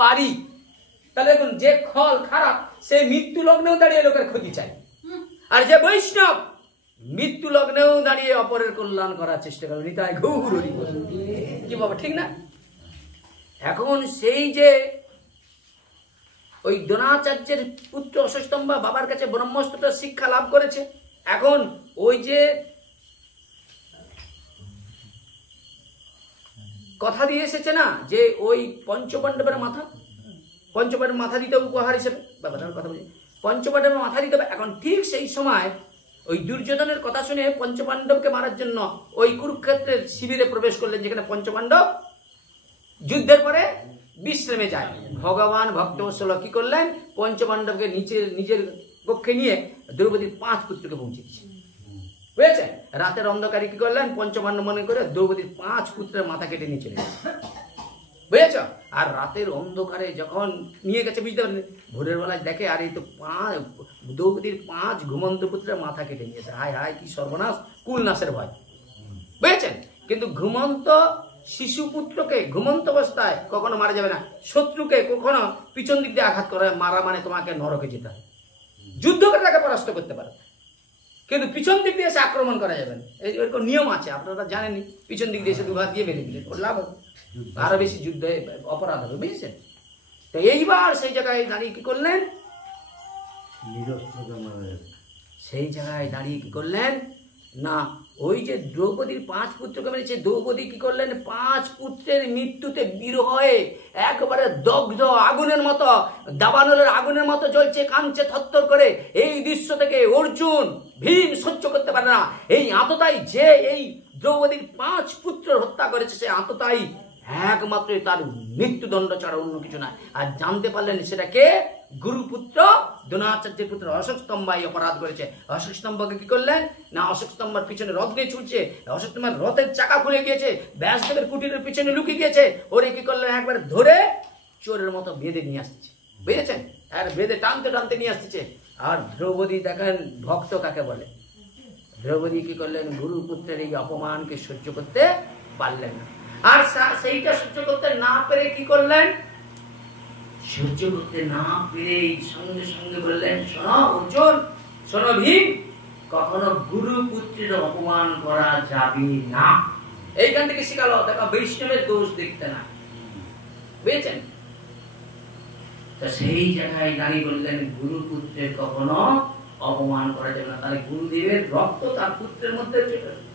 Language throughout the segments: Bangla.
পারি। তাহলে দেখুন, যে খল খারাপ সে মৃত্যু লগ্নেও দাঁড়িয়ে লোকের ক্ষতি চায়, আর যে বৈষ্ণব মৃত্যু লগ্নেও দাঁড়িয়ে অপরের কল্যাণ করার চেষ্টা করে। নিতাই গৌর হরি বল। কি বাবা, ঠিক না? এখন সেই যে ওই দ্রোণাচার্যের পুত্র অশ্বত্থামা বাবার কাছে ব্রহ্মাস্ত্রটা শিক্ষা লাভ করেছে। এখন ওই যে কথা দিয়ে এসেছে না, যে ওই পঞ্চপাণ্ডবের মাথা দিতে উপহার হিসেবে, বাবার কথা বলছি, পঞ্চপাণ্ডবের মাথা দিতে হবে। এখন ঠিক সেই সময় ওই দুর্যোধনের কথা শুনে পঞ্চপাণ্ডবকে মারার জন্য ওই কুরুক্ষেত্রের শিবিরে প্রবেশ করলেন, যেখানে পঞ্চপাণ্ডব যুদ্ধের পরে বিশ্রামে যায়। ভগবান ভক্তবৎসল কি করলেন, পঞ্চপাণ্ডবকে নিজের কক্ষে নিয়ে দ্রৌপদীর 5 পুত্রকে পৌঁছে দিচ্ছে, বুঝেছে? রাতের অন্ধকারে কি করলেন, পঞ্চপাণ্ডব মনে করে দ্রৌপদীর 5 পুত্রের মাথা কেটে নিয়ে চলে গেছে, বুঝেছ? আর রাতের অন্ধকারে যখন নিয়ে গেছে, বুঝতে পারলেন, ভোরের বেলায় দেখে আর এই তো দ্রৌপদীর 5 ঘুমন্ত পুত্রের মাথা কেটে নিয়েছে। হায় হায়, কি সর্বনাশ, কুলনাশের ভয়, বুঝেছেন? কিন্তু ঘুমন্ত শিশুপুত্রকে ঘুমন্ত অবস্থায় কখনো মারা যাবে না। শত্রুকে কখনো পিছন দিক দিয়ে আঘাত করে মারা মানে তোমাকে নরকে যেতে হবে। যুদ্ধ করে তাকে পরাস্ত করতে পারো, কিন্তু পিছন দিক দিয়ে এসে আক্রমণ করা যাবে না। এরকম নিয়ম আছে, আপনারা জানেননি। পিছন দিক দিয়ে এসে দুঘাত দিয়ে মেরে দিলে ওর লাভ হবে, আরো বেশি যুদ্ধে অপরাধ হবে, বুঝেছেন? তো এইবার সেই জায়গায় দাঁড়িয়ে কি করলেন, সেই জায়গায় দাঁড়িয়ে কি করলেন না, ওই যে দ্রৌপদীর 5 পুত্রকে মেরেছে, দ্রৌপদী কি করলেন, 5 পুত্রের মৃত্যুতে বিরহ হয়ে একবারে দগ্ধ আগুনের মতো, দাবানলের আগুনের মতো জ্বলছে, কাঁদছে থরথর করে। এই দৃশ্য থেকে অর্জুন ভীম সহ্য করতে পারে না। এই আততাই যে এই দ্রৌপদীর 5 পুত্র হত্যা করেছে, সে আততাই একমাত্র তার মৃত্যুদণ্ড ছাড়া অন্য কিছু না। আর জানতে পারলেন সেটা কে, গুরুপুত্র দ্রোণাচার্যের পুত্র অশ্বত্থামা অপরাধ করেছে। অশ্বত্থামাকে কি করলেন না, অশ্বত্থামার পিছনে রথ দিয়ে ছুটছে, অশ্বত্থামার রথের চাকা খুলে গিয়েছে, ব্যাসদেবের কুটিরের পিছনে লুকিয়ে গিয়েছে। ওরে কি করলেন, একবার ধরে চোরের মতো বেঁধে নিয়ে আসছে, বুঝেছেন? আর বেঁধে টানতে টানতে নিয়ে আসছে। আর দ্রৌপদী দেখেন ভক্ত কাকে বলে, দ্রৌপদী কি করলেন, গুরুপুত্রের এই অপমানকে সহ্য করতে পারলেন না। আর সেইটা সহ্য করতে না পেরে কি করলেন, সহ্য করতে না পেরে সঙ্গে সঙ্গে বললেন, শোনো অর্জুন, শোনো ভীম, কখনো গুরুপুত্রের অপমান করা যাবে না। এইখান থেকে শিখালো, দেখো বৈষ্ণবের দোষ দেখতে না, বুঝেছেন? তো সেই জায়গায় দাঁড়িয়ে বললেন, গুরুপুত্রের কখনো অপমান করা যাবে না। তাহলে গুরুদেবের রক্ত তার পুত্রের মধ্যে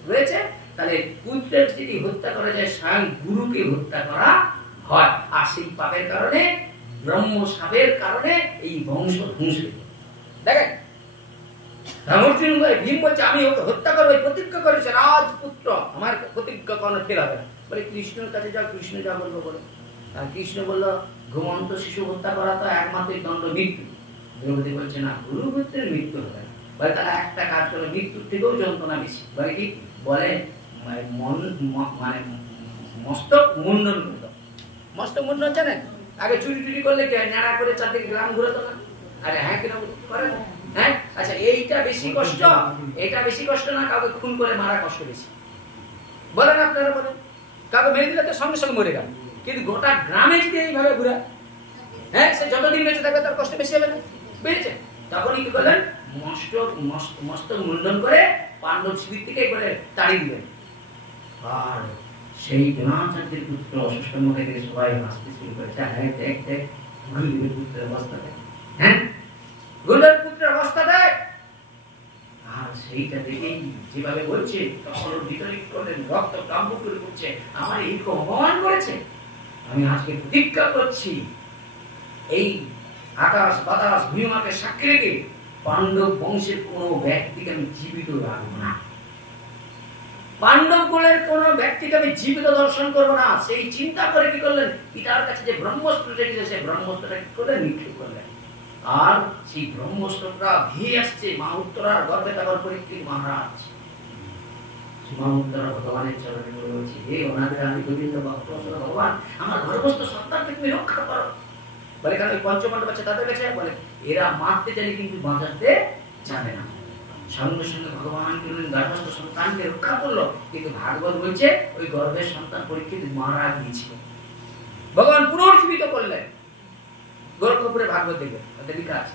রয়েছে, তাহলে পুত্রের যদি হত্যা করা যায়, স্বয়ং গুরুকে হত্যা করা হয়। আর সেই পাপের কারণে, ব্রহ্ম সাপের কারণে এই বংশ ধ্বংস। দেখেন ভীম বলছে, আমি ওকে হত্যা করবো, প্রতিজ্ঞা করেছে রাজপুত্র, আমার প্রতিজ্ঞা কোনো ফেল হবে না। বলে কৃষ্ণের কাছে যাও, কৃষ্ণ যা বলবো বলে। আর কৃষ্ণ বললো, ঘুমন্ত শিশু হত্যা করা তো একমাত্র দণ্ড মৃত্যু। দ্রৌপদী বলছে, না, গুরুপুত্রের মৃত্যু হবে না। বলে তারা একটা কাজ করে, মৃত্যুর থেকেও যন্ত্রণা বেশি। বলে কি বলে, মানে মস্তক মুন্ডন করতো। মস্তক মুন্ডন জানেন, আগে চুরি টুরি করলে নেড়া করে চারদিকে গ্রাম ঘুরাতো না? আরে হ্যাঁ, কিনা করে? হ্যাঁ, আচ্ছা, এইটা বেশি কষ্ট, এটা বেশি কষ্ট না কাউকে খুন করে মারা কষ্ট বেশি? বলেন আপনারা, বলেন। কাউকে মেরে দিলে তো সঙ্গে সঙ্গে মরে গেল, কিন্তু গোটা গ্রামে যদি এইভাবে ঘুরা, হ্যাঁ, সে যতদিন বেঁচে থাকবে তার কষ্ট বেশি হবে না, বুঝেছে? তখনই কি করলেন, মস্তক মুন্ডন করে পাণ্ডব শিবির থেকে করে তাড়িয়ে দিবেন। আর সেই দ্রোণাচার্যের পুত্র অশ্বত্থামাকে থেকে সবাই হাসতে শুরু করেছে। হ্যাঁ, দেখ দেখ গুরুদেবের পুত্রের অবস্থা দেখ, হ্যাঁ, গুরুদেবের পুত্রের অবস্থা দেখ। আর সেইটা দেখেই যেভাবে বলছে, তখন ভিতরে কি করলেন, রক্ত কাম্প করে পড়ছে। আমার এই অপমান করেছে, আমি আজকে প্রতিজ্ঞা করছি, এই আকাশ বাতাস ভূমিমাকে সাক্ষী রেখে পাণ্ডব বংশের কোন ব্যক্তিকে আমি জীবিত রাখবো না, পাণ্ডব কুলের কোন ব্যক্তিকে আমি জীবিত দর্শন করবো না। সেই চিন্তা করে কি করলেন, পিতার কাছে যে ব্রহ্মাস্ত্র রেখেছে, সেই ব্রহ্মাস্ত্রটা কি করলেন, নিক্ষেপ করলেন। আর সেই ব্রহ্মাস্ত্রটা ভেঙে আসছে মা উত্তরার গর্ভে, তখন পরীক্ষিত মহারাজ মা উত্তরা ভগবানের চরণে বলছি, হে অনাদির আমি গোবিন্দ ভক্ত ভগবান, আমার গর্ভস্থ সন্তানকে তুমি রক্ষা করো। বলে কারণ ওই পঞ্চপাণ্ডব আছে তাদের কাছে, বলে এরা মারতে জানে কিন্তু বাঁচাতে জানে না। সঙ্গে সঙ্গে ভগবান গর্ভস্থ সন্তানকে রক্ষা করলো, কিন্তু ভাগবত বলছে ওই গর্ভের সন্তান পরীক্ষিত মারা গিয়েছিল, ভগবান পুনর্জীবিত করলেন। গোরক্ষপুরে ভাগবত দেখবেন, তাদের লেখা আছে,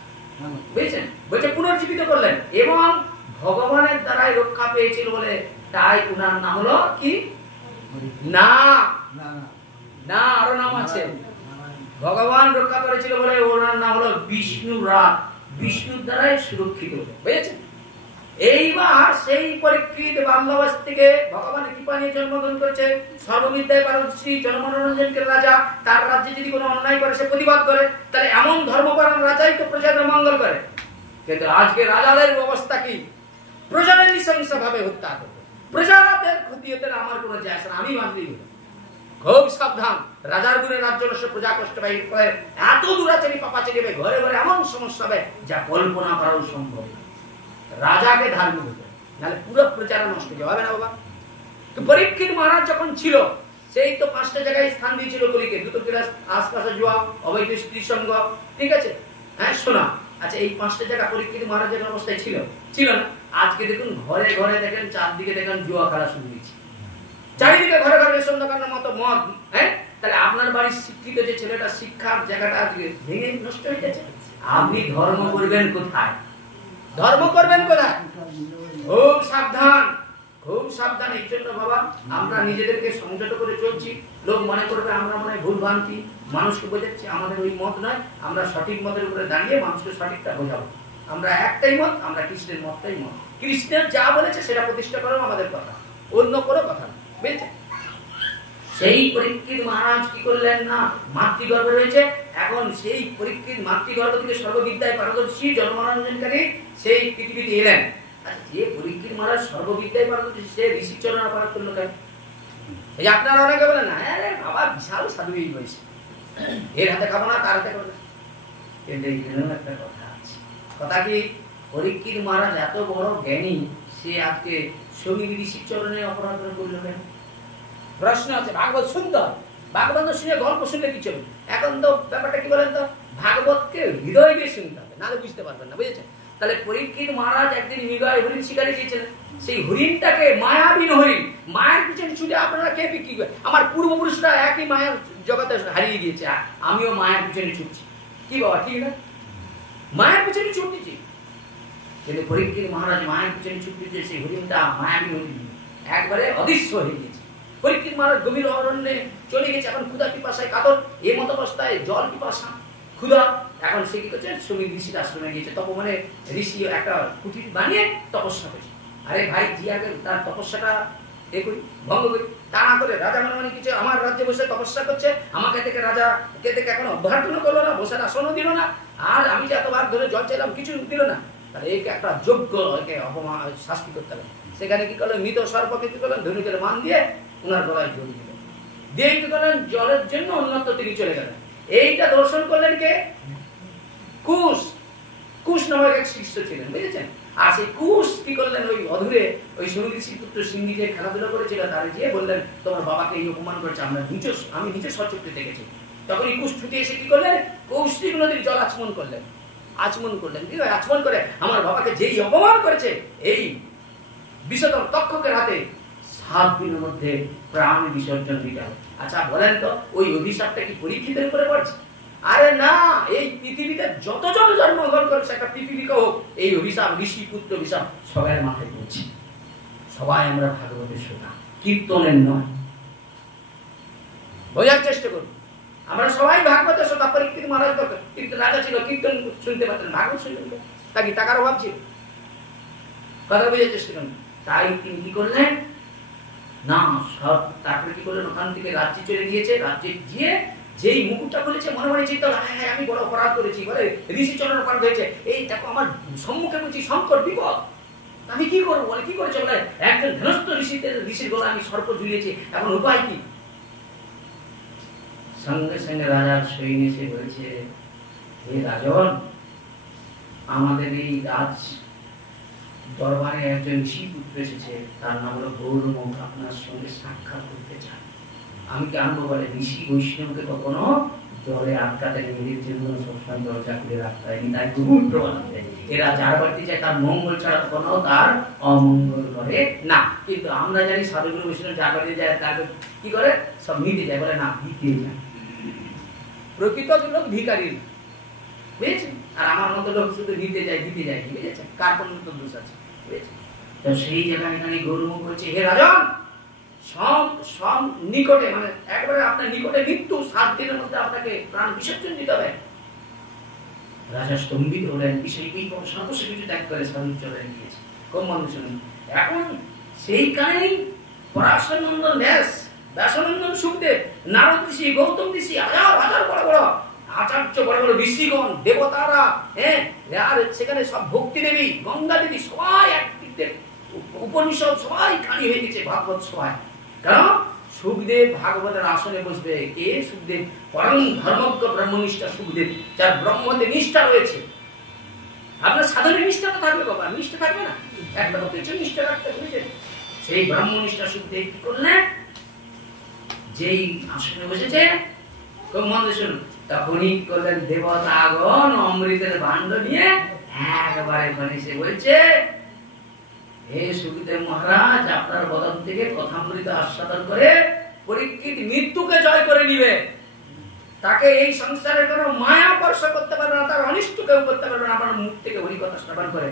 বুঝেছেন? বলছে পুনর্জীবিত করলেন এবং ভগবানের দ্বারাই রক্ষা পেয়েছিল বলে তাই উনার নাম হলো কি? না না, আরো নাম আছে। ভগবান রক্ষা করেছিল বলে ওনার নাম হলো বিষ্ণু রাত, বিষ্ণুর দ্বারাই সুরক্ষিত, বুঝেছেন? এইবার সেই পরীক্ষিত বাল্যাবয়স থেকে ভগবানের কৃপা নিয়ে জন্মগ্রহণ করছে, সর্ববিদ্যায় পারদর্শী, জনমনোরঞ্জনকে রাজা। তার রাজ্যে যদি কোনো অন্যায় করে সে প্রতিবাদ করে, তাহলে এমন ধর্মপরায়ণ রাজাই তো প্রজাদের মঙ্গল করে। কিন্তু আজকে রাজাদের অবস্থা কি? প্রজাদের নৃশংস ভাবে হত্যা করে, প্রজাদের ক্ষতি হতে আমার কোনো যায় আসে না, আমি বাঁচলেই হলো। খুব সাবধান, রাজার গুণে রাজ্য নষ্ট, প্রজা কষ্ট পাই, এত দুরাচারী পাপাচারী হবে, ঘরে ঘরে এমন সমস্যা হবে যা কল্পনা করাও সম্ভব। রাজাকে ধার্মিক হতে, নাহলে পুরো প্রচার নষ্ট হবে না বাবা। তো পরীক্ষিত মহারাজ যখন ছিল, সেই তো 5টা জায়গায় স্থান দিয়েছিল কলিকে, দ্রুতক্রিয়া, আশপাশে জুয়া, অবৈধ স্ত্রী সঙ্গ, ঠিক আছে, হ্যাঁ শোনা। আচ্ছা, এই 5টা জায়গা পরীক্ষিত মহারাজের অবস্থায় ছিল? ছিল না। আজকে দেখুন ঘরে ঘরে দেখেন, চারদিকে দেখেন জুয়া খেলা শুরু হয়েছে, চারিদিকে ঘরে ঘরে রেশন দোকানের মতো মদ। হ্যাঁ, তাহলে আপনার বাড়ির শিক্ষিত যে ছেলেটা, শিক্ষার জায়গাটা ভেঙে নষ্ট হয়ে গেছে। আপনি ধর্ম করবেন কোথায়? ধর্ম করবেন কোথায়? খুব সাবধান, খুব সাবধান। এই জন্য বাবা আমরা নিজেদেরকে সংযত করে চলছি। লোক মনে করবে আমরা মনে হয় ভুল ভ্রান্তি মানুষকে বোঝাচ্ছি, আমাদের ওই মত নয়। আমরা সঠিক মতের উপরে দাঁড়িয়ে মানুষকে সঠিকটা বোঝাবো। আমরা একটাই মত, আমরা কৃষ্ণের মতটাই মত। কৃষ্ণের যা বলেছে সেটা প্রতিষ্ঠা করাও আমাদের কথা, অন্য কোনো কথা না, বুঝেছেন? সেই পরীক্ষিত মহারাজ কি করলেন না, মাতৃগর্ভ রয়েছে, এখন সেই পরীক্ষিত মাতৃগর্ভ থেকে সর্ববিদ্যায় পারদর্শী, জন্মরঞ্জনকারী সেই পৃথিবীতে এলেন। আচ্ছা, যে পরীক্ষিত মহারাজ সর্ববিদ্যায় পারদর্শী, সে ঋষি চরণ অপরাধ করলো কেন? এই যে আপনারা অনেকে বলেন না, আরে বাবা বিশাল সাধু এই বয়সে, এর হাতে খাবো না, তার হাতে খাবো না। কিন্তু এইখানেও একটা কথা আছে। কথা কি? পরীক্ষিত মহারাজ এত বড় জ্ঞানী, সে আজকে সঙ্গী ঋষি চরণে অপরাধ করলো কেন? প্রশ্ন আছে। ভাগবত শুনতে হবে, ভাগবত শুনে গল্প শুনলে কিছু হবে। এখন তো ব্যাপারটা কি বলেন তো, ভাগবতকে হৃদয় দিয়ে শুনতে হবে, নাহলে বুঝতে পারবেন না, বুঝেছেন? তাহলে পরীক্ষিত মহারাজ একদিন মৃগয় হরিণ শিকারে গিয়েছিলেন। সেই হরিণটাকে মায়াবিন হরিণ, মায়ের পিছনে ছুটে, আপনারা কে কি করে, আমার পূর্বপুরুষরা একই মায়ের জগতে হারিয়ে গিয়েছে, আমিও মায়ের পিছনে ছুটছি। কি বাবা, ঠিক না? মায়ের পিছনে ছুটতেছি। কিন্তু পরীক্ষিত মহারাজ মায়ের পিছনে ছুটতেছে, সেই হরিণটা মায়াবিন হরিণ একবারে অদৃশ্য হয়ে গিয়েছে। পরীক্ষিত মহারাজ গভীর অরণ্যে চলে গেছে, এখন ক্ষুধা পিপাসায় কাতর, এই মত অবস্থায় জল পিপাসা ক্ষুধা। এখন সে কি করছে, শ্রমিক ঋষির আশ্রমে গিয়েছে। তপবনে ঋষি একটা কুটির বানিয়ে তপস্যা করছে। আরে ভাই, যে আগে তার তপস্যাটা এ করি, ভঙ্গ করি, তা না করে রাজা মনে মনে কিছু আমার রাজ্যে বসে তপস্যা করছে, আমাকে থেকে রাজা কে থেকে এখন অভ্যর্থনা করলো না, বসার আসনও দিল না, আর আমি যে এতবার ধরে জল চাইলাম কিছু দিল না। তাহলে একে একটা যোগ্য, একে অপমান শাস্তি করতে হবে। সেখানে কি করলেন, মৃত সর্পকে কি করলেন, ধনুকের মান দিয়ে উনার গলায় জড়িয়ে দিলেন, দিয়ে কি করলেন, জলের জন্য অন্যত্র তিনি চলে গেলেন। এইটা দর্শন করলেন কে? কুশ। কুশ নামক এক শিষ্য ছিলেন, বুঝেছেন? আর সেই কুশ কি করলেন, ওই অধুরে ওই সুনীতির পুত্র সিংহী যে খেলাধুলা করেছিল, তারে গিয়ে বললেন তোমার বাবাকে এই অপমান করেছে, আমি নিজে সচক্ষে দেখেছি। তখন এই কুশ ছুটে এসে কি করলেন, কৌশিক নদীর জল আচমন করলেন, আচমন করলেন। কি হয়, আচমন করে আমার বাবাকে যেই অপমান করেছে, এই বিষধর তক্ষকের হাতে 7 দিনের মধ্যে প্রাণ বিসর্জন দিতে হবে। আচ্ছা বলেন তো, ওই অভিশাপটা কি পরীক্ষিতের উপরে পড়ছে? আরে না, এই পৃথিবীতে যতজন জন্মগ্রহণ করেছে, একটা পৃথিবীকে হোক, এই অভিশাপ, ঋষি পুত্র অভিশাপ সবাই মাথায় পড়ছে। সবাই আমরা ভাগবতের শ্রোতা, কীর্তনের নয়। বোঝার চেষ্টা করুন, আমরা সবাই ভাগবতের শ্রোতা। পরীক্ষিত মহারাজ কিন্তু রাজা ছিল, কীর্তন শুনতে পারতেন, ভাগবত শুনতেন, তাকে টাকার অভাব ছিল। কথা বোঝার চেষ্টা করুন। তাই তিনি কি করলেন না, সব তারপরে কি করলেন, ওখান থেকে রাজ্যে চলে গিয়েছে। রাজ্যে গিয়ে যেই মুকুটটা খুলেছে, মনে মনে চিন্তা, হ্যাঁ আমি বড় অপরাধ করেছি, বলে ঋষি চরণ অপরাধ হয়েছে, এই দেখো আমার সম্মুখে বলছি সংকট বিপদ, আমি কি করবো? বলে কি করেছে, বলে একজন ধনস্থ ঋষির গলা আমি সর্প ঝুলিয়েছি, এখন উপায় কি? সঙ্গে সঙ্গে রাজার সৈন্য এসে বলেছে, হে রাজন, আমাদের এই রাজ দরবারে একজন ঋষি পুত্র এসেছে, তার নাম হলো গৌরমুখ, আপনার সঙ্গে সাক্ষাৎ করতে চান। আমি কি আনবো? বলে ঋষি বৈষ্ণবকে কখনো দলে আটকাতে নেই, এদের জন্য সবসময় দরজা খুলে রাখতে হয়, তাই খুব প্রমাণ দেয়। এরা যার বাড়িতে যায় তার মঙ্গল ছাড়া কোনো তার অমঙ্গল করে না। কিন্তু আমরা জানি সাধুগুরু বৈষ্ণব যার বাড়িতে যায় তার কি করে, সব নিতে যায়, বলে না ভিতে যায়। প্রকৃত লোক ভিখারি, বুঝেছেন? আর আমার মতো লোক শুধু দিতে যায়, বুঝেছেন? কার কোন দোষ আছে, বুঝেছেন? তো সেই জায়গায় এখানে গৌরমুখ বলছে, হে রাজন, সব নিকটে, মানে একবারে আপনার নিকটে মৃত্যু, 7 দিনের মধ্যে আপনাকে প্রাণ বিসর্জন দিতে হবে। রাজা স্তম্ভিত হলেন, বিষয়কেই সর্বস্ব কিছু ত্যাগ করে সাধু চলে গিয়েছে। কম মানুষ শুনুন। এখন সেইখানেই পরাশর নন্দন ব্যাসানন্দন, সুখদেব, নারদ ঋষি, গৌতম ঋষি, হাজার বড় বড় আচার্য, বড় বড় ঋষিগণ, দেবতারা, আর সেখানে সব ভক্তি দেবী, গঙ্গা দেবী, সবাই একদিকে, উপনিষদ সবাই খালি হয়ে গেছে ভাগবত সবাই। কারণ সুখদেব ভাগবতের আসনে বসবে। কে? সুখদেব, পরম ধর্মজ্ঞ ব্রহ্মনিষ্ঠা সুখদেব, যার ব্রহ্মতে নিষ্ঠা রয়েছে। আপনার সাধনের নিষ্ঠা তো থাকবে বাবা, নিষ্ঠা থাকবে না? একটা কথা হচ্ছে নিষ্ঠা রাখতে, বুঝেছেন? সেই ব্রহ্মনিষ্ঠা সুখদেব কি করলেন? যেই আসনে বসেছে, খুব মন দিয়ে শুনুন, তখনই করলেন দেবতাগণ অমৃতের ভাণ্ড নিয়ে একবারে ওখানে এসে বলছে, হে সুখদেব মহারাজ, আপনার বদন থেকে কথামৃত আস্বাদন করে পরীক্ষিত মৃত্যুকে জয় করে নিবে। তাকে এই সংসারের কোনো মায়া স্পর্শ করতে পারবে না, তার অনিষ্ট কেউ করতে পারবে না আপনার মুখ থেকে হরিকথা শ্রবণ করে।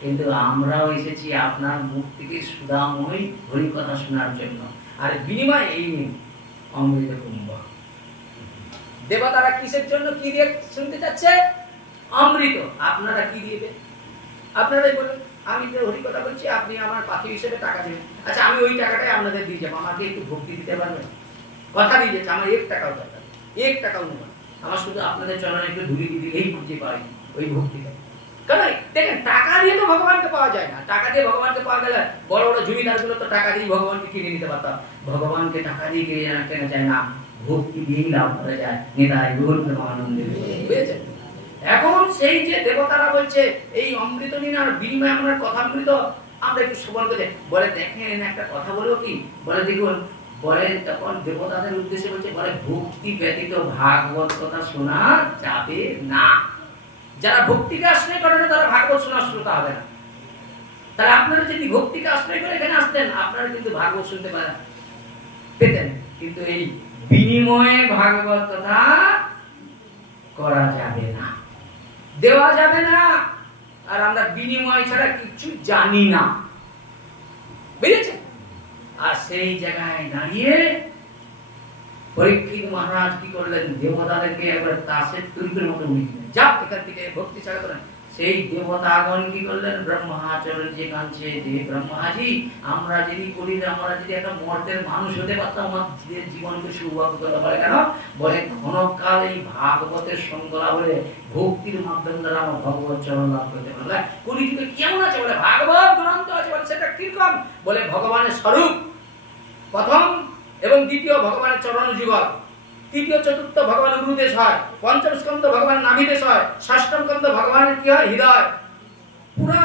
কিন্তু আমরাও এসেছি আপনার মুখ থেকে সুধাময় হরিকথা শোনার জন্য, আর বিনিময় এই অমৃত কুম্ভ। দেবতারা কিসের জন্য কি দিয়ে শুনতে চাচ্ছে? অমৃত। আপনারা কি দিবে? আপনারাই বলেন। আমি তো হরি কথা বলছি, আপনি আমার পাখি হিসেবে টাকা দেবেন। আচ্ছা, আমি ওই টাকাটাই আপনাদের দিয়ে যাবো, আমাকে একটু ভক্তি দিতে পারবেন? কথা দিয়ে যাচ্ছে, আমার 1 টাকাও দরকার, 1 টাকাও নেব, আমার শুধু আপনাদের চরণে একটু ধুলি দিলেই খুঁজে পাই ওই ভক্তিটা। কারণ দেখেন, টাকা দিয়ে তো ভগবানকে পাওয়া যায় না। টাকা দিয়ে ভগবানকে পাওয়া গেলে বড় বড় জমিদার গুলো তো টাকা দিয়ে ভগবানকে কিনে নিতে পারতাম। ভগবানকে টাকা দিয়ে কেনা যায় না, ভক্তি দিয়েই লাভ করা যায়। নিতাই গৌর প্রেমানন্দে, বুঝেছেন? এখন সেই যে দেবতারা বলছে এই অমৃত নিন আর বিনিময়ে আমরা কথামৃত আমরা একটু শ্রবণ করে বলে, দেখেন একটা কথা বলবো কি, বলে দেখুন, বলে তখন দেবতাদের উদ্দেশ্যে বলছে, বলে ভক্তি ব্যতীত ভাগবত কথা শোনা যাবে না। যারা ভক্তিকে আশ্রয় করে না তারা ভাগবত শোনার শ্রোতা হবে না। তাহলে আপনারা যদি ভক্তিকে আশ্রয় করে এখানে আসতেন, আপনারা কিন্তু ভাগবত শুনতে পেতেন। কিন্তু এই বিনিময়ে ভাগবত কথা করা যাবে না, দেওয়া যাবে না। আর আমরা বিনিময় ছাড়া কিছু জানি না, বুঝেছেন? আর সেই জায়গায় দাঁড়িয়ে পরীক্ষিত মহারাজ কি করলেন? দেবতাদেরকে একবার তাসের তুলবের মতো উঠিলেন, যা এখান থেকে ভক্তি ছাড়া করেন। সেই দেবতাগণ কি করলেন? ব্রহ্মাচরণ যে কাঁদছে, যে ব্রহ্মাজি, আমরা যদি করি, আমরা যদি একটা মর্তের মানুষ হতে পারতাম, আমাদের জীবনকে সৌভাগ্য করতে পারে। কেন? বলে ক্ষণকাল এই ভাগবতের সঙ্গলা বলে ভক্তির মাধ্যম দ্বারা আমার ভগবত চরণ লাভ করতে পারলে। কলিযুগে কেমন আছে? বলে ভাগবত গ্রন্থ আছে, বলে সেটা কিরকম? বলে ভগবানের স্বরূপ প্রথম এবং দ্বিতীয় ভগবানের চরণ যুগল, তৃতীয় চতুর্থ ভগবানের উরুদেশ হয়, পঞ্চম স্কন্ধ ভগবানের নাভিদেশ হয়, ষষ্ঠম স্কন্ধ ভগবানের কি হয়? হৃদয়। পুরা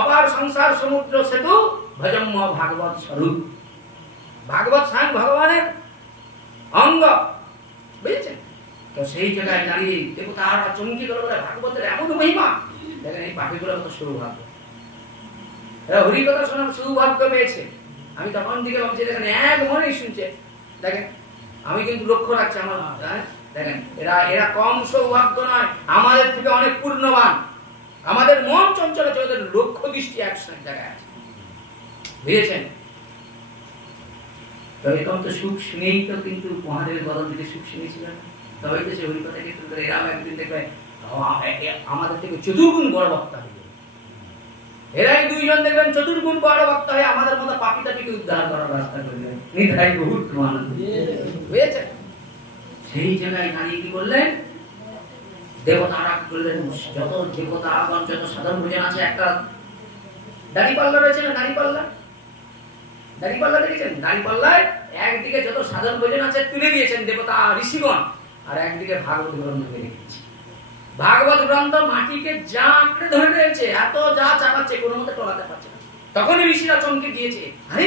অপার সংসার সমুদ্র সেতু ভজম্য ভাগবত স্বরূপ। ভাগবত স্বয়ং ভগবানের অঙ্গ, বুঝেছেন? তো সেই জায়গায় দাঁড়িয়ে দেবতারা চমকে গেল, বলে ভাগবতের এমন মহিমা। দেখেন এই পাখিগুলো কত সৌভাগ্য, হরিকথা শোনার সৌভাগ্য পেয়েছে। আমি তখন দিকে ভাবছি, দেখেন এক মনেই শুনছে। দেখেন আমি কিন্তু লক্ষ্য রাখছি আমার, দেখেন এরা কম সৌভাগ্য নয়, আমাদের থেকে অনেক পূর্ণবান। আমাদের মন চঞ্চল আছে, ওদের লক্ষ্য দৃষ্টি একসাথে জায়গায় আছে, বুঝেছেন? তো এরকম তো সুখ শুনেই তো কিন্তু মহাদেবের বদল থেকে সুখ শুনেছিলেন, তবে তো সে হরিকথাকে শুরু করে। এরাও একদিন দেখবে আমাদের থেকে চতুর্গুণ বড় বক্তা হয়ে, এরাই দুইজন দেখবেন চতুর্গুণ বড় বক্তা হয়ে আমাদের মতো পাপি তাপিকে উদ্ধার করার রাস্তা করলেন। নিতাই বহুত আনন্দ, বুঝেছে? সেই জায়গায় দাঁড়িয়ে কি করলেন? দেবতারা কি করলেন? যত দেবতা আগণ, যত সাধারণ ভোজন আছে, একটা দাঁড়িপাল্লা রয়েছে না, দাঁড়িপাল্লা দেখেছেন? দাঁড়িপাল্লায় একদিকে যত সাধারণ ভোজন আছে তুলে দিয়েছেন দেবতা ঋষিগণ, আর একদিকে ভাগবত গ্রন্থ রেখেছে। ভাগবত গ্রন্থ মাটিকে যা আঁকড়ে ধরে রয়েছে, এত যা চাপাচ্ছে কোনো মতে টলাতে পারছে না। তখনই ঋষিরা চমকে দিয়েছে, আরে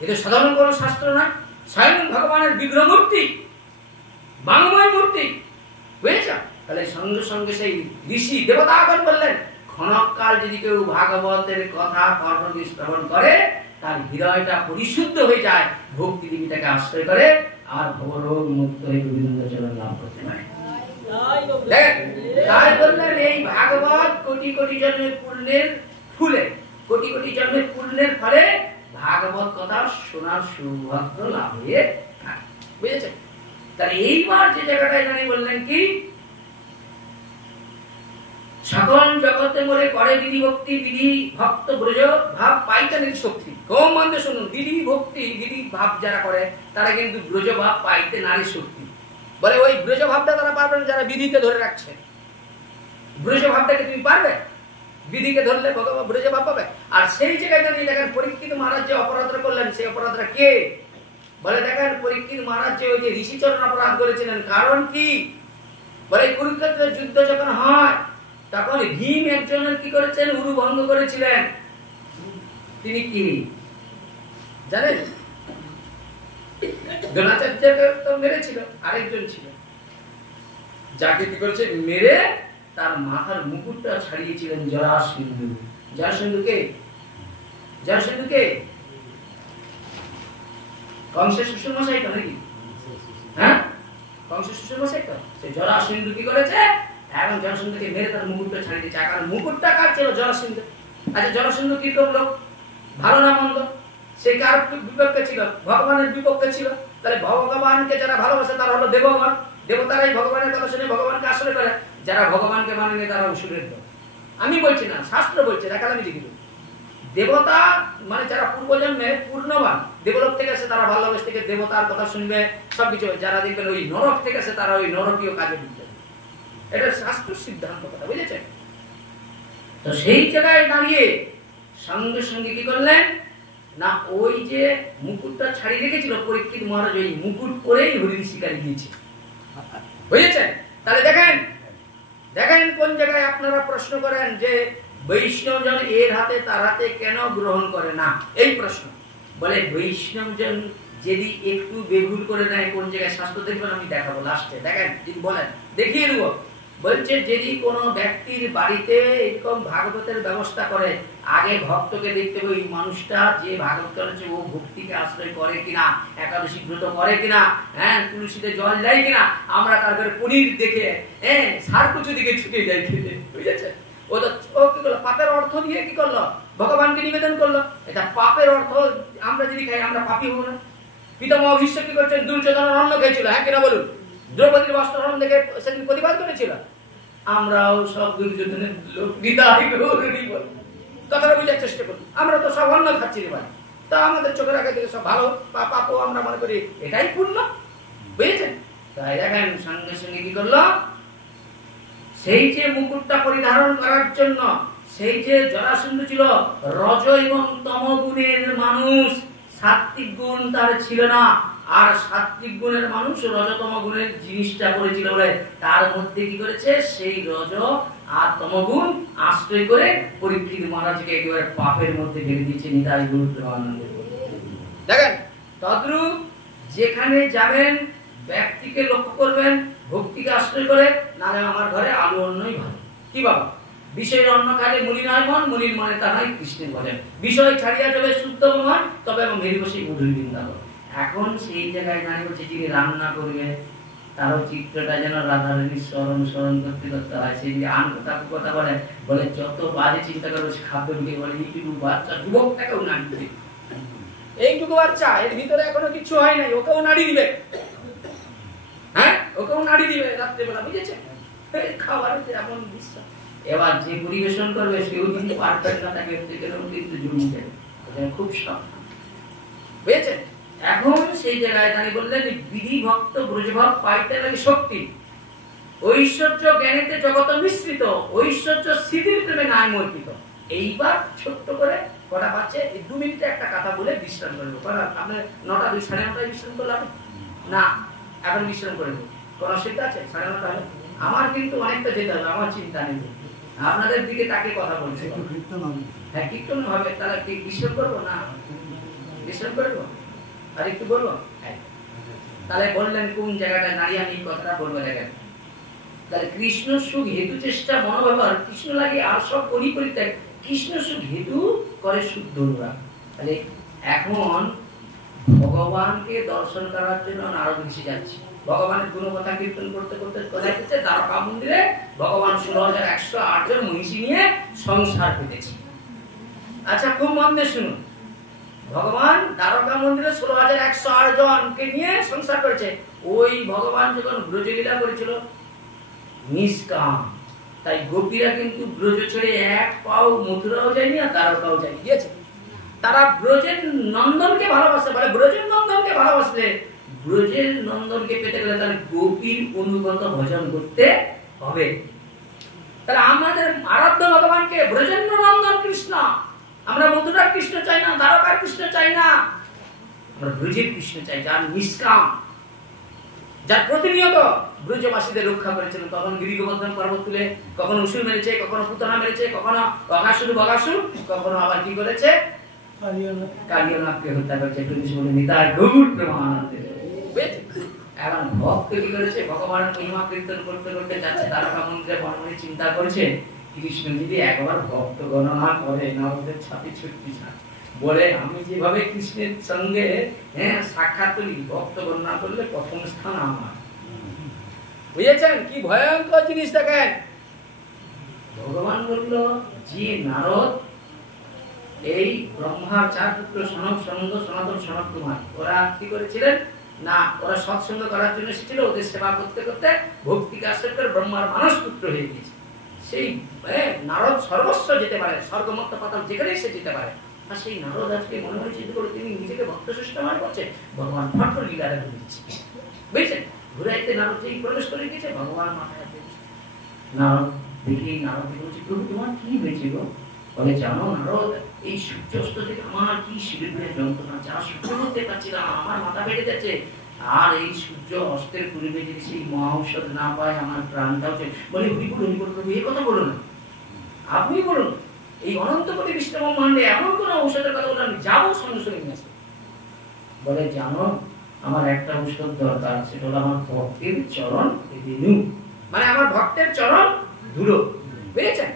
এ তো সাধারণ কোনো শাস্ত্র নয়, স্বয়ং ভগবানের বিগ্রহ মূর্তি, বাংময় মূর্তি, বুঝেছ? তাহলে সঙ্গে সঙ্গে সেই ঋষি দেবতাগণ বললেন, ক্ষণকাল যদি কেউ ভাগবতের কথা কর্ণ দিয়ে শ্রবণ করে, তার হৃদয়টা পরিশুদ্ধ হয়ে যায়, ভক্তি দেবীটাকে আশ্রয় করে, আর ভবরোগ মুক্ত হয়ে গোবিন্দ চরণ লাভ করতে পারে। দেখেন তাই বললেন এই ভাগবত কোটি কোটি জন্মের পুণ্যের ফুলে, কোটি কোটি জন্মের পুণ্যের ফলে ভাগবত কথা শোনার সৌভাগ্য লাভ হয়ে থাকে। বুঝেছেন? তাহলে এইবার যে জায়গাটা এখানে বললেন কি, সকল জগতে মোরে করে বিধি ভক্তি, বিধি ভক্ত ব্রজ ভাব পাইতে শক্তি। কম মন্দ শুনুন, বিধি ভক্তি বিধি ভাব যারা করে তারা কিন্তু ব্রজ ভাব পাইতে নারী শক্তি। বলে ওই ব্রজ ভাবটা তারা পারবে না যারা বিধিকে ধরে রাখছে। ব্রজ ভাবটাকে তুমি পারবে? বিধিকে ধরলে ভগবান ব্রজ ভাব পাবে। আর সেই জায়গায় যদি দেখেন পরীক্ষিত মহারাজ যে অপরাধটা করলেন, সেই অপরাধটা কে? বলে দেখেন পরীক্ষিত মহারাজ যে ওই যে ঋষিচরণ অপরাধ করেছিলেন। কারণ কি? বলে কুরুক্ষেত্রের যুদ্ধ যখন হয় তখন ভীম একজনের কি করেছেন? উরু ভঙ্গ করেছিলেন। তিনি কি জানেন? দ্রোণাচার্যকে তো মেরেছিল, আরেকজন ছিল যাকে কি করেছে? মেরে তার মাথার মুকুটটা ছাড়িয়েছিলেন জরাসন্ধু। জরাসন্ধুকে জরাসন্ধুকে কংসের শ্বশুর মশাই তো নাকি? হ্যাঁ, কংসের শ্বশুর মশাই তো। সে জরাসন্ধু কি করেছে? এখন জরাসন্ধুকে মেরে তার মুকুটটা ছাড়িয়ে দিয়েছে। কারণ মুকুটটা কার ছিল? জরাসন্ধু। আচ্ছা জরাসন্ধু কি করলো? ভালো না মন্দ? সে কার বিপক্ষে ছিল? ভগবানের বিপক্ষে ছিল। তাহলে ভগবানকে যারা ভালোবাসে তারা হলো দেবগণ। দেবতারাই ভগবানের কথা শুনে ভগবানকে আশ্রয় করে। যারা ভগবানকে মানেনি তারা অসুরের দল। আমি বলছি না, শাস্ত্র বলছে, দেখালে আমি দেখিব। দেবতা মানে যারা পূর্বজন্মে পূর্ণবান দেবলোক থেকে আসে তারা ভালোবাস থেকে দেবতার কথা শুনবে, সবকিছু। যারা দেখবেন ওই নরক থেকে আসে তারা ওই নরকীয় কাজে ঢুকবে। এটা শাস্ত্র সিদ্ধান্ত কথা, বুঝেছেন? তো সেই জায়গায় দাঁড়িয়ে সঙ্গে সঙ্গে কি করলেন না, ওই যে মুকুটটা ছাড়িয়ে রেখেছিল পরীক্ষিত মহারাজ, ওই মুকুট পরেই হরিণ শিকারে গিয়েছে। বুঝেছেন? তাহলে দেখেন দেখেন কোন জায়গায় আপনারা প্রশ্ন করেন যে বৈষ্ণবজন এর হাতে তার হাতে কেন গ্রহণ করে না, এই প্রশ্ন। বলে বৈষ্ণবজন যদি একটু বেভুল করে নেয়, কোন জায়গায় শাস্ত্র দেখবেন, আমি দেখাবো লাস্টে। দেখেন যদি বলেন দেখিয়ে দেবো। বলছে যদি কোনো ব্যক্তির বাড়িতে এরকম ভাগবতের ব্যবস্থা করে, আগে ভক্তকে দেখতে হবে ওই মানুষটা যে ভাগবত করেছে ও ভক্তিকে আশ্রয় করে কিনা, একাদশী ব্রত করে কিনা, হ্যাঁ তুলসীতে জল দেয় কিনা। আমরা তারপরে পনির দেখে সার কুচু দিকে ছুটে যাই খেতে। বুঝেছে? ও তো ও কি করলো? পাপের অর্থ দিয়ে কি করলো? ভগবানকে নিবেদন করলো। এটা পাপের অর্থ। আমরা যদি খাই আমরা পাপী হবো না? পিতামহ ভীষ্ম কি করছেন? দুর্যোধনের অন্ন খেয়েছিল, হ্যাঁ কিনা বলুন? দ্রৌপদীর বস্ত্রহরণ দেখে সেদিন প্রতিবাদ করেছিল। আমরাও সব দুর্যোধনের লোক, কথাটা বুঝার চেষ্টা করি। আমরা তো সব অন্ন খাচ্ছি রে ভাই, তা আমাদের চোখের আগে থেকে সব ভালো পাপও আমরা মনে করি এটাই পূর্ণ। বুঝেছেন? তাই দেখেন সঙ্গে সঙ্গে কি করলো, সেই যে মুকুটটা পরিধারণ করার জন্য সেই যে জরাসন্ধু ছিল রজ এবং তম গুণের মানুষ, সাত্বিক গুণ তার ছিল না। আর সাত্বিক গুণের মানুষ রজতম গুণের জিনিসটা করেছিল বলে তার মধ্যে কি করেছে? সেই রজ আর তমগুণ আশ্রয় করে পরীক্ষিত মহারাজকে একেবারে পাপের মধ্যে ঢেলে দিয়েছে। নিতাই গুরু প্রেমানন্দে। দেখেন তদ্রূপ যেখানে যাবেন ব্যক্তিকে লক্ষ্য করবেন, ভক্তিকে আশ্রয় করে, নাহলে আমার ঘরে আলু অন্নই ভালো। কি বাবা? বিষয়ের অন্ন খালে মুনি নয় মন, মুনির মনে তা নয় কৃষ্ণের বলেন। বিষয় ছাড়িয়া যাবে শুদ্ধ মন, তবে এবং মেরি বসে মধুর বৃন্দাবন। এখন সেই জায়গায় দাঁড়িয়ে বলছে যিনি রান্না করবে তারও চিত্রটা যেন রাধারানীর স্মরণ স্মরণ করতে করতে হয়। সেই যে আন কথা বলে বলে যত বাজে চিন্তা করবে খাদ্য ঢুকে বলে এইটুকু বাচ্চা যুবকটাকেও নাড়ি দিবে, এইটুকু বাচ্চা এর ভিতরে এখনো কিছু হয় নাই, ওকেও নাড়ি দিবে। হ্যাঁ, ওকেও নাড়ি দিবে রাত্রেবেলা। বুঝেছে? খাবারের এমন বিশ্বাস। এবার যে পরিবেশন করবে সেও কিন্তু পারফেক্ট না, তাকে কিন্তু জমি দেবে। খুব সাবধান। বুঝেছেন? এখন সেই জায়গায় দাঁড়িয়ে বললেন বিধি ভক্ত ব্রজভাব পাইতে লাগে শক্তি, ঐশ্বর্য জ্ঞানেতে জগত মিশ্রিত, ঐশ্বর্য স্মৃতির প্রেমে নাই মর্পিত। এইবার ছোট্ট করে কটা পাচ্ছে 2 মিনিটে একটা কথা বলে বিশ্রাম করবো। আপনার 9টা 9:30 বিশ্রাম করলাম না, এখন বিশ্রাম করে দেবো। কোন অসুবিধা আছে? 9:30 হলে আমার কিন্তু অনেকটা যেতে হবে, আমার চিন্তা নেই। আপনাদের দিকে তাকে কথা বলছে। হ্যাঁ কীর্তন হবে, তাহলে ঠিক বিশ্রাম করবো না? বিশ্রাম করবো আর একটু বলবো। তাহলে বললেন কোন জায়গাটায় দাঁড়িয়ে আমি এই কথাটা বলবো। দেখেন তাহলে কৃষ্ণ সুখ হেতু চেষ্টা মনোভাব কৃষ্ণ লাগে আর সব পরিপরিত্যাগ, কৃষ্ণ সুখ হেতু করে শুদ্ধ অনুরাগ। তাহলে এখন ভগবানকে দর্শন করার জন্য আরো বেশি যাচ্ছি। ভগবানের গুণকথা কীর্তন করতে করতে কোথায় পেয়েছে? দ্বারকা মন্দিরে ভগবান 16,108 জন মহিষী নিয়ে সংসার পেতেছে। আচ্ছা খুব মন দিয়ে শুনুন, ভগবান দ্বারকা মন্দিরে 16,108 জনকে নিয়ে সংসার করেছে। ওই ভগবান যখন ব্রজলীলা করেছিল নিষ্কাম, তাই গোপীরা কিন্তু ব্রজ ছেড়ে এক পাও মথুরাও যায়নি আর দ্বারকাও যায়নি, গিয়েছে। তারা ব্রজের নন্দনকে ভালোবাসে, বলে ব্রজের নন্দনকে ভালোবাসলে ব্রজের নন্দনকে পেতে গেলে তাহলে গোপীর অনুগত ভজন করতে হবে। তাহলে আমাদের আরাধ্য ভগবানকে ব্রজেন্দ্র নন্দন কৃষ্ণ, আমরা মথুরার কৃষ্ণ চাই না, দ্বারকার কৃষ্ণ চাই না, আমরা ব্রজের কৃষ্ণ চাই, যার নিষ্কাম, যার প্রতিনিয়ত ব্রজবাসীদের রক্ষা করেছিলেন। তখন গিরি গোবর্ধন পর্বত তুলে কখনো অসুর মেরেছে, কখনো পুতনা মেরেছে, কখনো অঘাসুর বগাসুর, কখনো আবার কি করেছে? কালিয়ানাথকে হত্যা করেছে। নিতাই গৌর প্রেমানন্দে। এখন ভক্ত কি করেছে? ভগবানের মহিমা কীর্তন করতে করতে যাচ্ছে দ্বারকা মন্দিরে, মনে মনে চিন্তা করছে কৃষ্ণ যদি একবার ভক্ত গণনা করে না ওদের ছাতি ছুটি বলে, আমি যেভাবে কৃষ্ণের সঙ্গে সাক্ষাৎ করি, ভক্ত গণনা করলে প্রথম স্থান আমার। বুঝেছেন কি ভয়ঙ্কর জিনিস? দেখেন ভগবান বলল যে নারদ এই ব্রহ্মার 4 পুত্র সনক, সনন্দ, সনাতন, সনক কুমার, ওরা কি করেছিলেন না, ওরা সৎসঙ্গ করার জন্য এসেছিল, ওদের সেবা করতে করতে ভক্তিকে আশ্রয় করে ব্রহ্মার মানস পুত্র হয়ে গিয়েছে। সেই নারদ সর্বস্ব যেতে পারে, স্বর্গমত্ত পাতাল যেখানেই সে যেতে পারে। আর সেই নারদ আজকে মনে মনে চিন্তা করে তিনি নিজেকে ভক্ত শ্রেষ্ঠ মনে করছে, ভগবান ভক্ত লীলাটা ঘুরে দিচ্ছে। বুঝছেন? ঘুরাইতে নারদ যেই প্রবেশ করে গিয়েছে, ভগবান মাথায় নারদ দেখি, নারদ বলছে প্রভু তোমার কি হয়েছে গো? বলে জানো নারদ, এই সূর্যাস্ত থেকে আমার কি শরীরের যন্ত্রণা, যা সূর্য করতে পারছি না, আমার মাথা বেড়ে যাচ্ছে। আর এই সূর্য অস্তের পূর্বে যদি সেই মহাঔষধ না পায় আমার প্রাণটাও চলে। বলে হরি বলুন, হরি বলুন, এই কথা বলুন না, আপনি বলুন। এই অনন্ত কোটি বিষ্ণু ব্রহ্মাণ্ডে এমন কোন ঔষধের কথা বলে আমি যাবো সঙ্গে সঙ্গে নিয়ে আসবো। বলে জানো আমার একটা ঔষধ দরকার, সেটা হলো আমার ভক্তের চরণ রেণু, মানে আমার ভক্তের চরণ ধুলো। বুঝেছেন?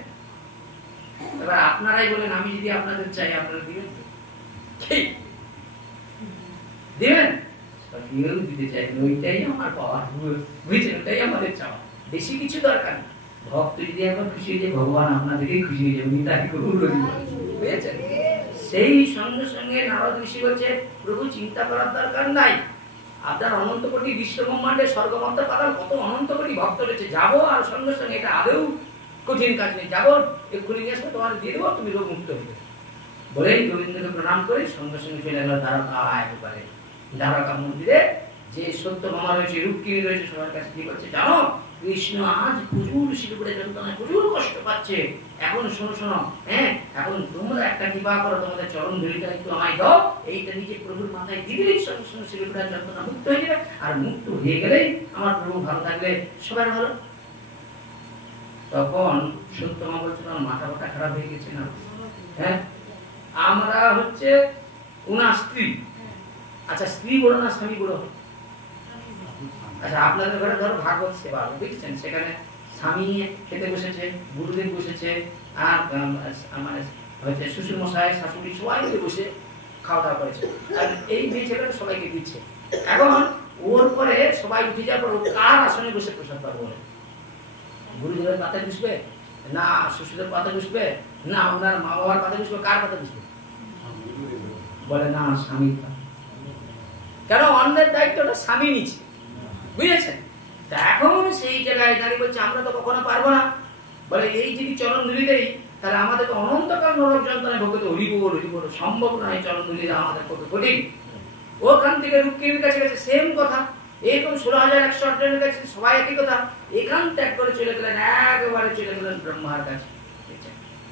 এবার আপনারাই বলেন, আমি যদি আপনাদের চাই আপনারা দিবেন? ঠিক দিবেন? কেউ দিতে চাই, ওইটাই আমার পাওয়া। বুঝছেন? ওইটাই আমাদের চাওয়া, বেশি কিছু দরকার নেই। ভক্ত যদি এখন খুশি হয়ে যায়, ভগবান আপনাদেরকেই খুশি হয়ে যাবে। বুঝেছেন? সেই সঙ্গে সঙ্গে নারদ ঋষি বলছে প্রভু চিন্তা করার দরকার নাই, আপনার অনন্ত কোটি বিশ্ব ব্রহ্মাণ্ডে স্বর্গমত্ত পাতাল কত অনন্ত কোটি ভক্ত রয়েছে, যাবো আর সঙ্গে সঙ্গে, এটা আদৌ কঠিন কাজ নেই, যাবো এক্ষুনি নিয়ে আসবো, তোমার দিয়ে দেবো, তুমি রোগ মুক্ত হয়ে যাবে। বলেই গোবিন্দকে প্রণাম করে সঙ্গে সঙ্গে চলে গেল দ্বারকা। একেবারে দ্বারকা মন্দিরে যে সত্যভামা রয়েছে, রুক্মিণী রয়েছে, সবার কাছে কি করছে জানো? কৃষ্ণ আজ প্রচুর শিলুপুরে যন্ত্রণায় প্রচুর কষ্ট পাচ্ছে। এখন শোনো শোনো, এখন তোমরা একটা কৃপা করো, তোমাদের চরণ ধুলিটা একটু আমায় দাও, এইটা নিজে প্রভুর মাথায় দিয়ে দিলেই সঙ্গে সঙ্গে শিলুপুরের যন্ত্রণা মুক্ত হয়ে যাবে। আর মুক্ত হয়ে গেলেই আমার প্রভু ভালো থাকলে সবার ভালো। তখন সত্যমা বলছে আমার মাথা ব্যথা খারাপ হয়ে গেছে না, আমরা হচ্ছে ওনার স্ত্রী। আচ্ছা স্ত্রী বড় না স্বামী বড়? আচ্ছা আপনাদের ঘরে ধরো ভাগবত সেবা, দেখেছেন সেখানে স্বামী খেতে বসেছে, গুরুদেব বসেছে, আর মানে হচ্ছে শ্বশুর মশাই, শাশুড়ি সবাই মিলে বসে খাওয়া দাওয়া করেছে, আর এই মেয়ে ছেলেরা সবাইকে দিচ্ছে। এখন ওর পরে সবাই উঠে যাওয়ার পর কার আসনে বসে প্রসাদ পাবো? গুরুদেবের পাতে বসবে না শ্বশুরের পাতে বসবে না ওনার মা বাবার পাতে বসবে? কার পাতে বসবে? বলে না স্বামী। কেন? অন্যের দায়িত্বটা স্বামী নিচ্ছে। বুঝেছেন? এখন সেই জায়গায় দাঁড়িয়ে বলছে আমরা তো কখনো পারবো না। বলে এই যদি চরণ ধুলি দেই তাহলে আমাদের তো অনন্তকাল নরক যন্ত্রণায় ভোগে, হরি বল হরি বল, সম্ভব নয় চরণ ধুলি আমাদের পক্ষে কঠিন। ওখান থেকে রুক্মিণীর কাছে গেছে সেম কথা, এরকম 16,108 জনের কাছে সবাই একই কথা। এখান ত্যাগ করে চলে গেলেন, একেবারে চলে গেলেন ব্রহ্মার কাছে,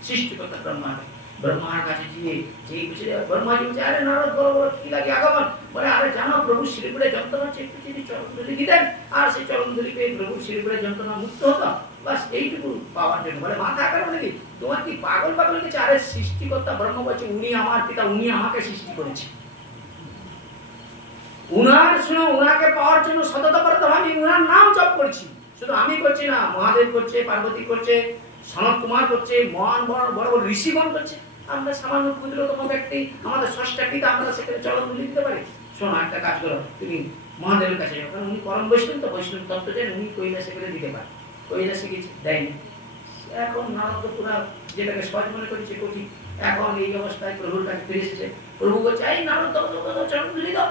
সৃষ্টিকর্তা ব্রহ্মার কাছে। ব্রহ্মার কাছে গিয়ে যেই বুঝে ব্রহ্মাজি বলছে আরে নারদ বড় বড় কি লাগে আগমন? বলে আরে জানো প্রভু শিরপুরে যন্ত্রণা হচ্ছে, একটু যদি চরণ ধুলি দিতেন আর সেই চরণ ধুলি পেয়ে প্রভু শিরপুরে যন্ত্রণা মুক্ত হতো, বাস এইটুকু পাওয়ার জন্য। বলে মাথা আকার নাকি তোমার কি পাগল পাগল গেছে? আরে সৃষ্টিকর্তা ব্রহ্ম বলছে উনি আমার পিতা, উনি আমাকে সৃষ্টি করেছে, উনার শুনো উনাকে পাওয়ার জন্য সততা করতে আমি উনার নাম জপ করছি। শুধু আমি করছি না, মহাদেব করছে, পার্বতী করছে, সনত কুমার করছে, মহান বড় বড় বড় ঋষিগণ করছে। আমরা সামান্য ক্ষুদ্রতম ব্যক্তি, আমাদের ষষ্ঠা পিতা, আমরা সেখানে চরণ ধুলি দিতে পারি? শোনো একটা কাজ করো, তুমি মহাদেবের কাছে যাও, কারণ উনি পরম বৈষ্ণব, তো বৈষ্ণব তত্ত্ব দেন, উনি কৈলাসে করে দিতে পারেন। কৈলাসে কিছু দেয়নি। এখন নারদ পুরা যেটাকে সহজ মনে করেছে কঠিন, এখন এই অবস্থায় প্রভুর কাছে ফিরে এসেছে। প্রভু বলছে, এই নারদ চরণ ধুলি দাও,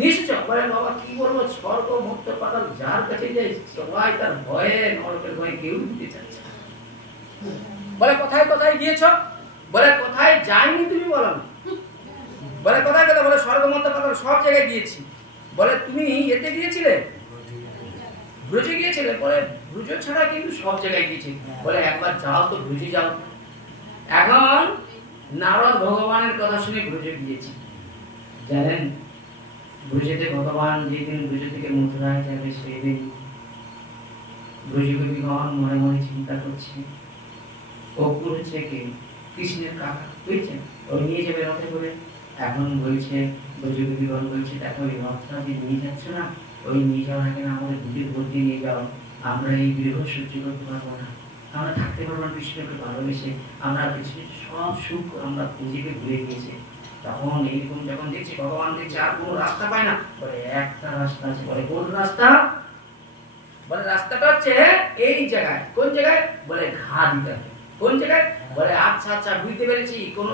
নিশ্চয়। বলে বাবা কি বলবো, স্বর্গ মুক্ত পাতাল যার কাছে যায় সবাই তার ভয়ে, নরকের ভয়ে কেউ দিতে চাচ্ছে। বলে কোথায় কোথায় গিয়েছ? বলে কোথায় যাইনি তুমি বলো না। বলে কোথায় কোথায়? বলে স্বর্গ মুক্ত পাতাল সব জায়গায় গিয়েছি। বলে তুমি এতে গিয়েছিলে, ব্রজে গিয়েছিলে? বলে ব্রজ ছাড়া কিন্তু সব জায়গায় গিয়েছি। বলে একবার যাও তো, ব্রজে যাও। এখন নারদ ভগবানের কথা শুনে ব্রজে গিয়েছি। জানেন ব্রজেতে ভগবান যেদিন ব্রজ থেকে মথুরায় যাবে সেই দিন ব্রজগোপীগণ মনে মনে চিন্তা করছে, অপুর হচ্ছে কে? কৃষ্ণের কাকা, বুঝছেন? ওই নিয়ে যাবে রথে করে। এখন বলছে ব্রজগোপীগণ বলছে, দেখো এই রথটা যে নিয়ে যাচ্ছ না, ওই নিয়ে যাওয়ার আগে না আমাদের বুদ্ধির বুদ্ধি নিয়ে যাও। আমরা এই বিরহ সহ্য করতে পারবো না, আমরা থাকতে পারবো না কৃষ্ণকে ভালোবেসে। আমরা কৃষ্ণের সব সুখ আমরা পুঁজিকে ভুলে গিয়েছে। তখন এইরকম যখন দেখছি ভগবান দেখছে আর কোনো রাস্তা পায় না, বলে একটা রাস্তা আছে। বলে কোন রাস্তা? বলে রাস্তাটা হচ্ছে এই জায়গায়। কোন জায়গায়? বলে ঘা দিতে হবে। কোন জায়গায়? বলে আচ্ছা আচ্ছা বুঝতে পেরেছি, কোন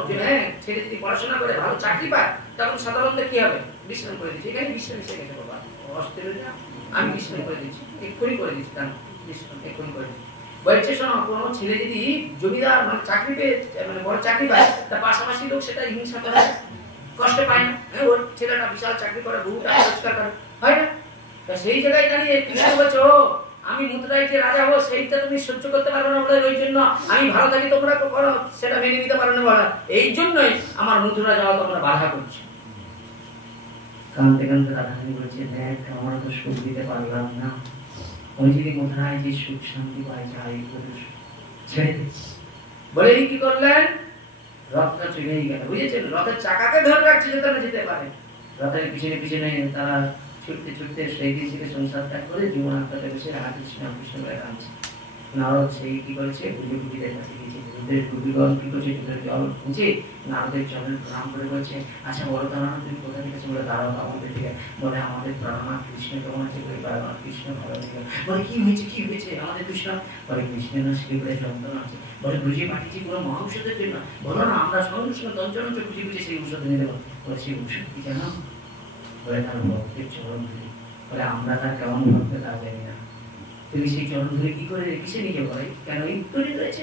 ছেলে যদি পড়াশোনা করে ভালো চাকরি পায় তখন সাধারণত কি হবে? বিশ্রাম করে দিচ্ছি, এখানে বিশ্রাম এসে গেছে বাবা, অস্ট্রেলিয়া আমি বিশ্রাম করে দিচ্ছি, এক্ষুনি করে দিচ্ছি, কেন বিশ্রাম এক্ষুনি করে দিচ্ছি। বলছে শোনো, কোনো ছেলে যদি জমিদার মানে চাকরি পেয়ে মানে বড় চাকরি পায়, তার পাশাপাশি লোক সেটা হিংসা করে, কষ্ট পায় না। ওর ছেলেটা বিশাল চাকরি করে, বহুটা রোজগার করে, হয় না? সেই জায়গায় দাঁড়িয়ে কৃষ্ণ বলছো, আমি মথুরায় যে রাজা হবো সেইটা তুমি সহ্য করতে পারবে না বলে, ওই জন্য আমি ভালো থাকি তোমরা করো সেটা মেনে নিতে পারো না বলে, এই জন্যই আমার মথুরা যাওয়া তোমরা বাধা করছো। কানতে কানতে রাধারানী বলছে, দেখ আমার তো সুখ দিতে পারলাম না, ওই যদি মথুরায় যে সুখ শান্তি পায় যায় ছেড়ে দিচ্ছি। বলে কি করলেন? রথটা চলেই গেল, বুঝেছেন? রথের চাকাকে ধরে রাখছে যাতে না যেতে পারে। রথের পিছনে পিছনে তারা ছুটতে ছুটতে সেই দিন থেকে সংসার ত্যাগ করে জীবন আত্মাতে বসে রাধা কৃষ্ণ কৃষ্ণ করে কাঁদছে। নারদ সেই কি করেছে, বুঝে বুঝিদের কাছে গিয়েছে, বুঝিদের গুপিগণ কি করছে, জল খুঁজে নারদের চরণে প্রণাম করে বলছে, আচ্ছা বলো তো নারদ তুমি কোথা থেকে? বলে দাঁড়াও আমাদের দিকে। বলে আমাদের প্রাণনাথ কৃষ্ণ কেমন আছে? বলে প্রাণনাথ কৃষ্ণ ভালো থেকে। বলে কি হয়েছে, কি হয়েছে আমাদের কৃষ্ণ? বলে কৃষ্ণের না শ্রীপুরে যন্ত্রণা আছে। বলে বুঝে পাঠিয়েছি কোনো মহাঔষধের জন্য? বলো না, আমরা সঙ্গে সঙ্গে দঞ্চন বুঝে বুঝে সেই ঔষধ নিয়ে দেবো। বলে সেই ঔষধ কি জানো? বলে তার ভক্তের চরণ ধরে। বলে আমরা তার কেমন ভক্ত তা জানি না, তুমি সেই চরণ ধরে কি করে রেখেছে নিজে? বলে কেন এই উত্তরে রয়েছে,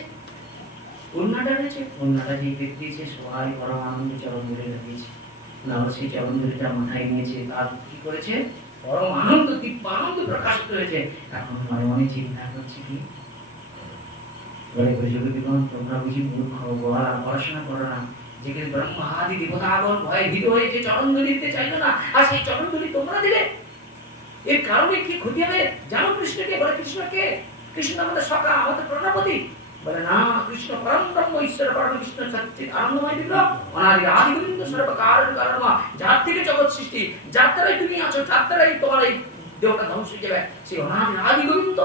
অন্যটা রয়েছে, অন্যটা যে ব্যক্তিছে সবাই পরম আনন্দ চরণ ধরে রেখেছে। নাহলে সেই চরণ ধরেটা মাথায় নিয়েছে, তার কি করেছে? পরম আনন্দ, দিব্য আনন্দ প্রকাশিত হয়েছে। এখন মনে মনে চিন্তা করছে কি, বলে ব্রজগোপীগণ তোমরা বুঝি মূর্খ, পড়াশোনা করো না, যেখানে ব্রহ্মা আদি দেবতাগণ ভয়ে ভীত হয়ে যে চরণ ধরি দিতে চাইলো না, আর সেই চরণ ধরি তোমরা দিলে, এর কারণে কি ক্ষতি হবে জানো কৃষ্ণকে? বলে কৃষ্ণকে? কৃষ্ণ আমাদের সখা, আমাদের প্রণাপতি। বলে না, কৃষ্ণ পরম ব্রহ্ম ঈশ্বর পরম কৃষ্ণ সচ্চিদ আনন্দময় বিগ্রহ, অনাদি আদি গোবিন্দ সর্বকারণ কারণ, যার থেকে জগৎ সৃষ্টি, যার দ্বারাই তুমি আছো, যার দ্বারাই তোমার এই দেহটা ধ্বংস হয়ে যাবে, সেই অনাদি আদি গোবিন্দ,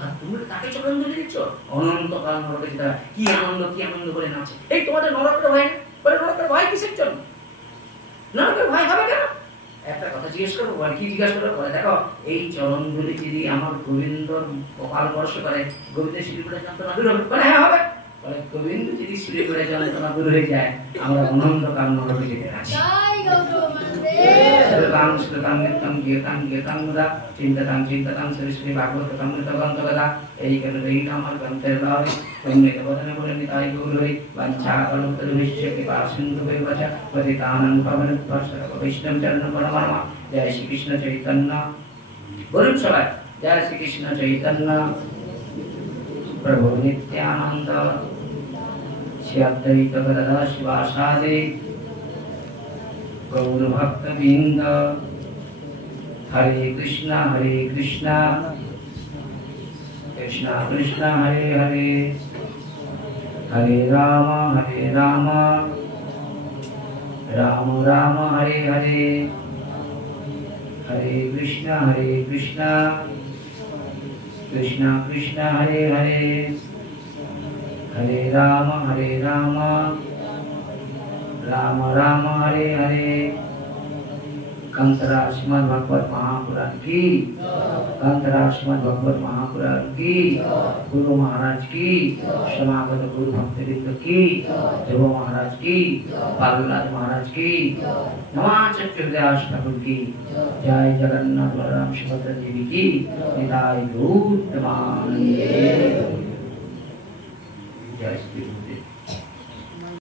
আর তুমি তাকে চরণ ধরে দিচ্ছ। অনন্তকাল নরকে যেটা কি আনন্দ, কি আনন্দ বলে নাচে। এই তোমাদের নরকের ভয়? বলে নরকের ভয় কিসের জন্য? নরকের ভয় হবে কেন? একটা কথা জিজ্ঞেস করবো। বলে কি জিজ্ঞাসা করবো? বলে দেখো এই চরণ ধরে যদি আমার গোবিন্দ কপাল স্পর্শ করে, গোবিন্দের শ্রীপুরে যন্ত্রণা দূর হবে? বলে হ্যাঁ হবে। বলে গোবিন্দ যদি শ্রীপুরে যন্ত্রণা দূর হয়ে যায়, আমরা অনন্তকাল নরকে যেতে রাজি। এই কারণে এইটা আমার গ্রন্থের ভাবে বদনে বলে নিতাই গৌর হই বাঞ্ছা কলুত্তর বিশ্বকে পাশিন্দু হয়ে বাঁচা পতি কানন পাবন বৈষ্ণব চরণ পরমাত্মা। জয় শ্রীকৃষ্ণ চৈতন্য, বলুন সবাই জয় শ্রীকৃষ্ণ চৈতন্য প্রভু নিত্যানন্দ শ্রী অদ্বৈত গদাধর শিবাসাদি গৌর ভক্তবৃন্দ। হরে কৃষ্ণ কৃষ্ণ কৃষ্ণ হরে হরে, হরে রাম রাম রাম হরে হরে, হরে কৃষ্ণ কৃষ্ণ কৃষ্ণ হরে হরে, হরে রাম राम राम हरे हरे। कंसराज श्रीमद् भगवत महापुराण की, कंसराज श्रीमद् भगवत महापुराण की, गुरु महाराज की, समागत गुरु भक्तवृंद की, ध्रुव महाराज की, बालनाथ महाराज की, नमः चतुर्दश ठाकुर की जय। जगन्नाथ बलराम सुभद्रा देवी की निताय गौर प्रेमानंदे। जय श्री